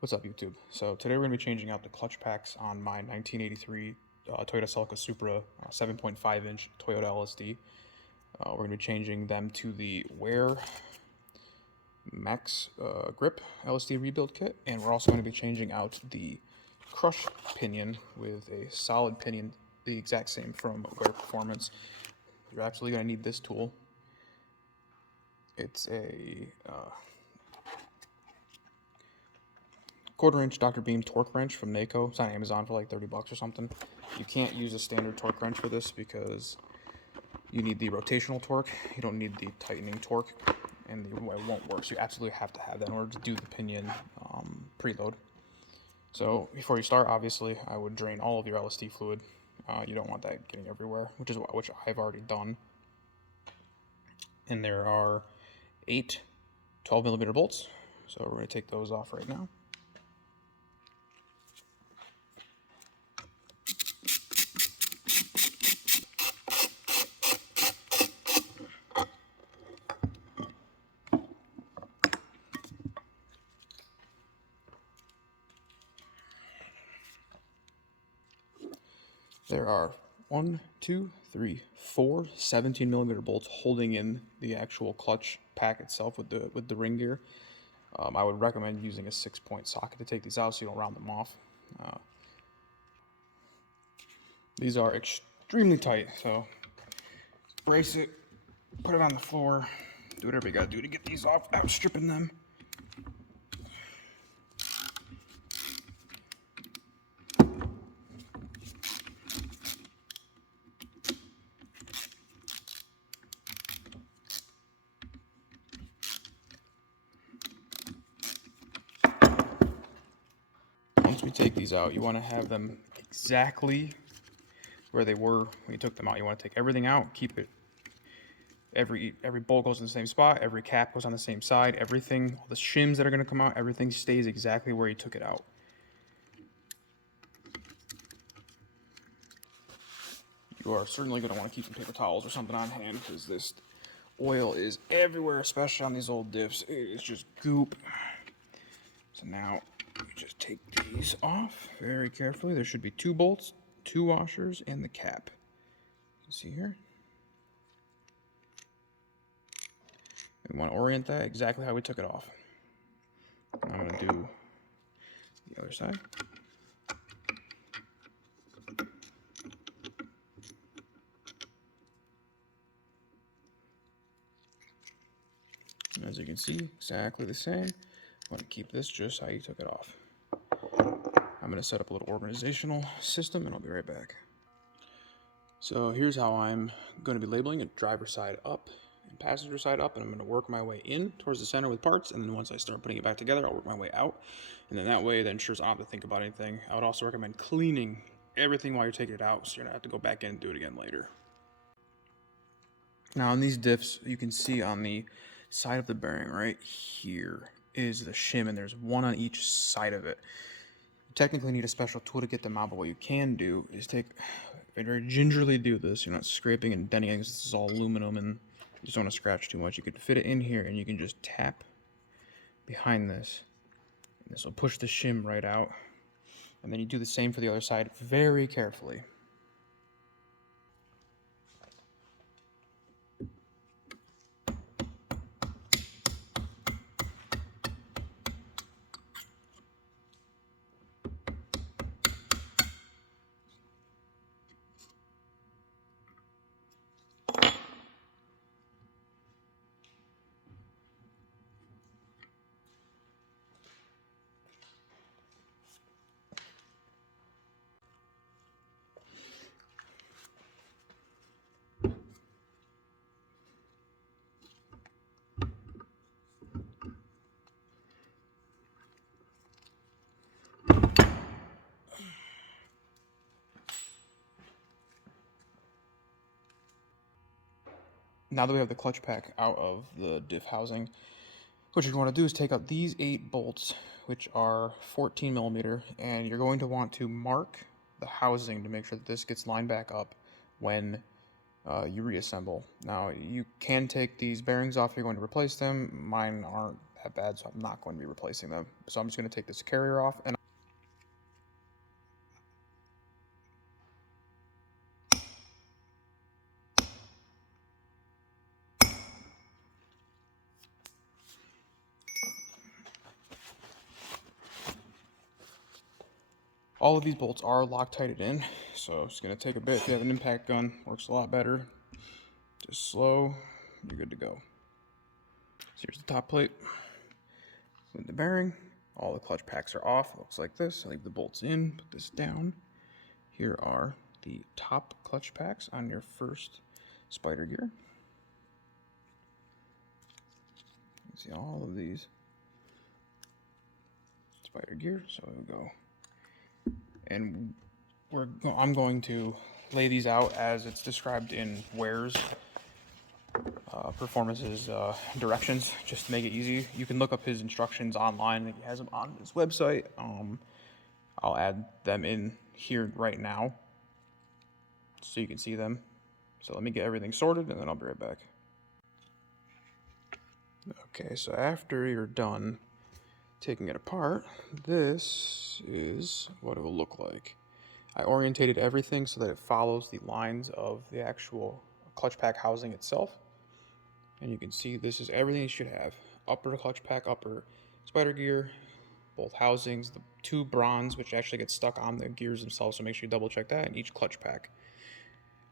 What's up, YouTube? So today we're going to be changing out the clutch packs on my 1983 Toyota Celica Supra 7.5-inch Toyota LSD. We're going to be changing them to the Weir maxgrip LSD rebuild kit, and we're also going to be changing out the crush pinion with a solid pinion, the exact same from Weir Performance. You're absolutely going to need this tool. It's a 1/4-inch Dr. Beam torque wrench from Neiko. It's on Amazon for like 30 bucks or something. You can't use a standard torque wrench for this because you need the rotational torque. You don't need the tightening torque, and it won't work. So you absolutely have to have that in order to do the pinion preload. So before you start, obviously, I would drain all of your LSD fluid. You don't want that getting everywhere, which I've already done. And there are 8 12mm bolts. So we're going to take those off right now. There are 1, 2, 3, 4 17mm bolts holding in the actual clutch pack itself with the ring gear. I would recommend using a 6-point socket to take these out so you don't round them off. These are extremely tight, so brace it, put it on the floor, do whatever you gotta do to get these off without stripping them. Once we take these out, you want to have them exactly where they were when you took them out. You want to take everything out, keep it, every bolt goes in the same spot, every cap goes on the same side, everything, all the shims that are going to come out, everything stays exactly where you took it out. You are certainly going to want to keep some paper towels or something on hand because this oil is everywhere, especially on these old diffs. It's just goop. So now you just take these off very carefully. There should be 2 bolts, 2 washers, and the cap. You can see here. We want to orient that exactly how we took it off. I'm going to do the other side. As you can see, exactly the same. I'm going to keep this just how you took it off. I'm going to set up a little organizational system, and I'll be right back. So here's how I'm going to be labeling it: driver side up and passenger side up, and I'm going to work my way in towards the center with parts, and then once I start putting it back together, I'll work my way out, and then that way, that ensures I don't have to think about anything. I would also recommend cleaning everything while you're taking it out, so you're going to have to go back in and do it again later. Now on these diffs, you can see on the side of the bearing right here is the shim, and there's one on each side of it. You technically need a special tool to get them out, but what you can do is very gingerly do this. You're not scraping and denting because this is all aluminum and you just don't want to scratch too much. You could fit it in here and you can just tap behind this. And this will push the shim right out. And then you do the same for the other side very carefully. Now that we have the clutch pack out of the diff housing, what you're going to do is take out these 8 bolts, which are 14mm, and you're going to want to mark the housing to make sure that this gets lined back up when you reassemble. Now, you can take these bearings off if you're going to replace them. Mine that bad, so I'm not going to be replacing them. So I'm just going to take this carrier off, and all of these bolts are Loctited in, so it's going to take a bit. If you have an impact gun, works a lot better. Just slow, you're good to go. So here's the top plate with the bearing. All the clutch packs are off. It looks like this. I leave the bolts in, put this down. Here are the top clutch packs on your first spider gear. You can see all of these spider gear. So we go. And I'm going to lay these out as it's described in Weir's Performance's directions, just to make it easy. You can look up his instructions online. I think he has them on his website. I'll add them in here right now so you can see them. So let me get everything sorted and then I'll be right back. Okay, so after you're done taking it apart, this is what it will look like. I orientated everything so that it follows the lines of the actual clutch pack housing itself. And you can see this is everything you should have. Upper clutch pack, upper spider gear, both housings, the two bronze, which actually get stuck on the gears themselves, so make sure you double check that, and each clutch pack.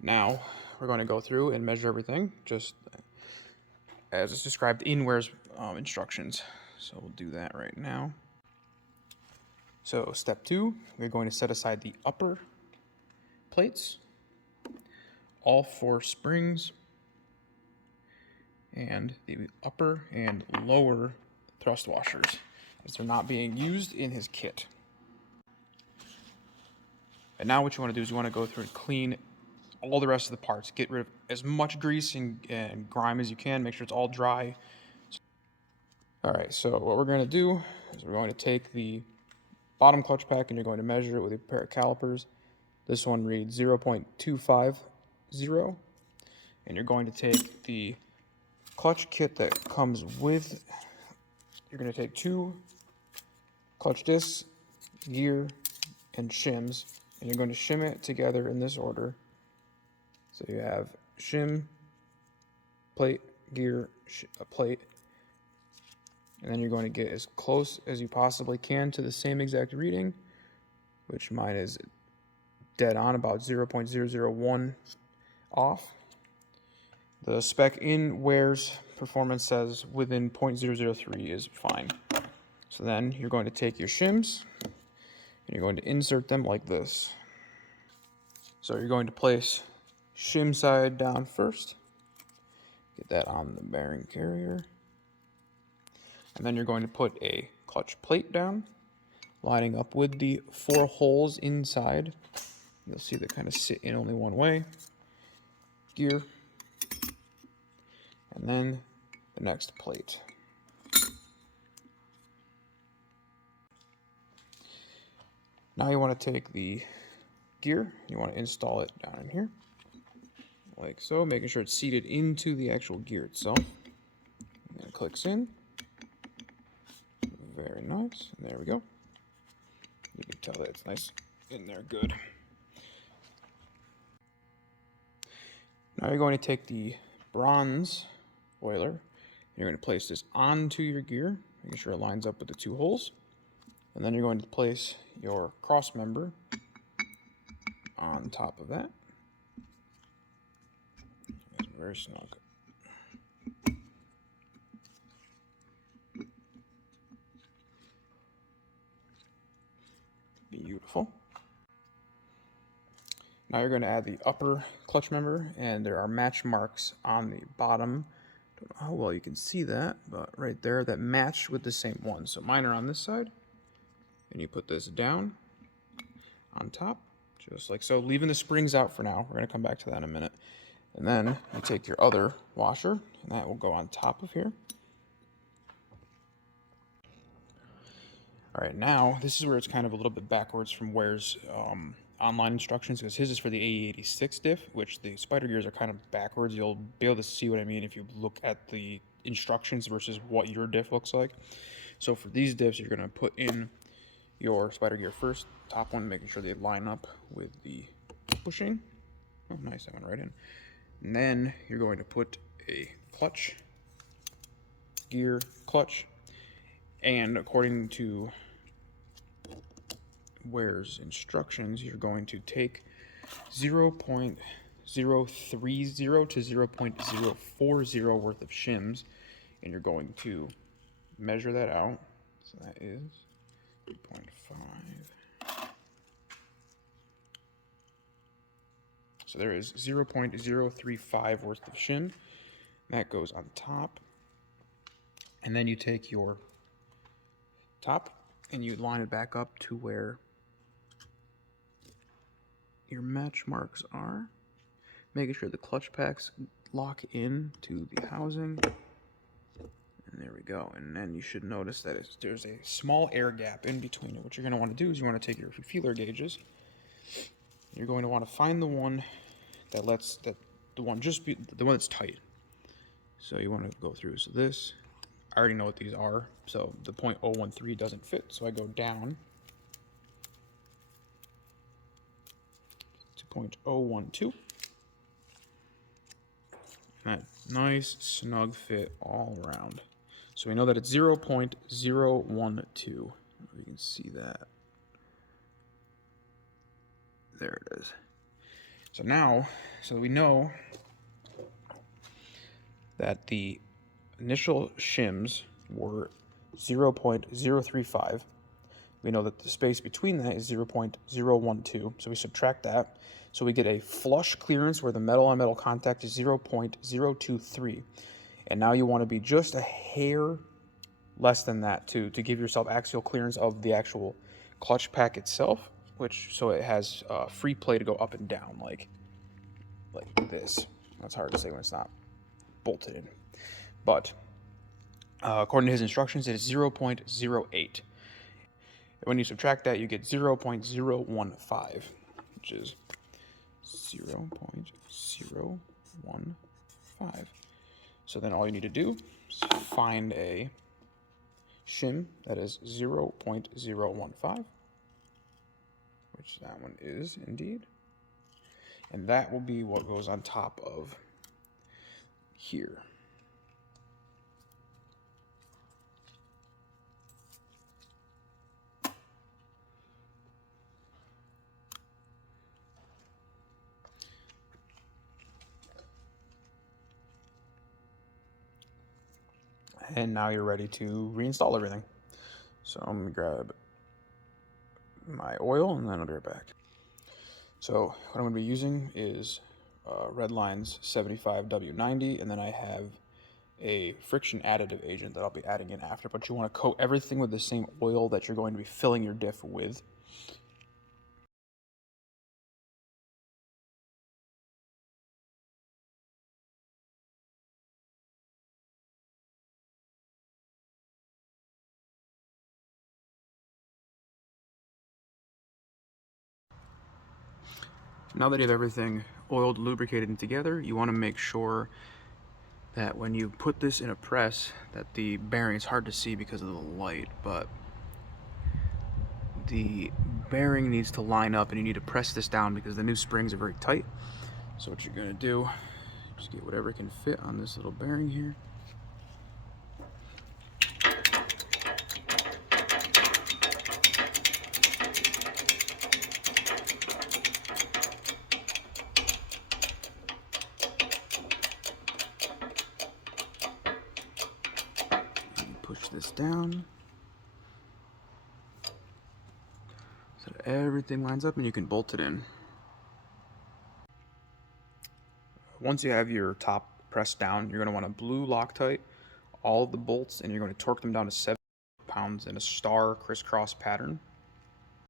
Now, we're going to go through and measure everything, just as it's described in Weir's instructions. So we'll do that right now. So step 2, we're going to set aside the upper plates, all 4 springs, and the upper and lower thrust washers, as they're not being used in his kit. And now what you want to do is you want to go through and clean all the rest of the parts. Get rid of as much grease and grime as you can. Make sure it's all dry. Alright, so what we're going to do is we're going to take the bottom clutch pack and you're going to measure it with a pair of calipers. This one reads 0.250, and you're going to take the clutch kit that comes with, you're going to take 2 clutch discs, gear, and shims, and you're going to shim it together in this order. So you have shim, plate, gear, plate, and then you're going to get as close as you possibly can to the same exact reading, which mine is dead on, about 0.001 off. The spec in Weir's Performance says within 0.003 is fine. So then you're going to take your shims and you're going to insert them like this. So you're going to place shim side down first. Get that on the bearing carrier. And then you're going to put a clutch plate down, lining up with the 4 holes inside. You'll see they kind of sit in only one way. Gear. And then the next plate. Now you want to take the gear, you want to install it down in here, like so, making sure it's seated into the actual gear itself. And then it clicks in. Very nice. And there we go. You can tell that it's nice in there, good. Now you're going to take the bronze oiler. You're going to place this onto your gear, making sure it lines up with the 2 holes. And then you're going to place your cross member on top of that. It's very snug. Beautiful. Now you're going to add the upper clutch member, and there are match marks on the bottom. Don't know how well you can see that, but right there, that match with the same one. So mine are on this side, and you put this down on top, just like so, leaving the springs out for now. We're going to come back to that in a minute. And then you take your other washer, and that will go on top of here. All right, now this is where it's kind of a little bit backwards from Weir's online instructions, because his is for the AE86 diff, which the spider gears are kind of backwards. You'll be able to see what I mean if you look at the instructions versus what your diff looks like. So for these diffs, you're going to put in your spider gear first, top one, making sure they line up with the bushing. Oh, nice, that went right in. And then you're going to put a clutch, gear, clutch, and according to Weir's instructions, you're going to take 0.030 to 0.040 worth of shims, and you're going to measure that out. So that is 3.5. So there is 0.035 worth of shim. That goes on top. And then you take your top and you line it back up to where your match marks are, making sure the clutch packs lock in to the housing. And there we go. And then you should notice that there's a small air gap in between it. What you're going to want to do is you want to take your feeler gauges. You're going to want to find the one that lets the one that's tight. So you want to go through. So this, I already know what these are. So the 0.013 doesn't fit. So I go down to 0.012. That nice snug fit all around. So we know that it's 0.012. You can see that. There it is. So now, so we know that the initial shims were 0.035. We know that the space between that is 0.012. So we subtract that. So we get a flush clearance where the metal on metal contact is 0.023. And now you want to be just a hair less than that to give yourself axial clearance of the actual clutch pack itself, so it has free play to go up and down like this. That's hard to say when it's not bolted in. But according to his instructions, it is 0.08. When you subtract that, you get 0.015, which is 0.015. So then all you need to do is find a shim that is 0.015, which that one is indeed. And that will be what goes on top of here. And now you're ready to reinstall everything. So I'm going to grab my oil and then I'll be right back. So what I'm going to be using is Redline's 75W90, and then I have a friction additive agent that I'll be adding in after, but you want to coat everything with the same oil that you're going to be filling your diff with. Now that you have everything oiled, lubricated, and together, you want to make sure that when you put this in a press, that the bearing is hard to see because of the light, but the bearing needs to line up and you need to press this down because the new springs are very tight. So what you're going to do, just get whatever can fit on this little bearing here. Push this down so that everything lines up and you can bolt it in. Once you have your top pressed down, you're going to want to blue Loctite all of the bolts and you're going to torque them down to 7 pounds in a star crisscross pattern.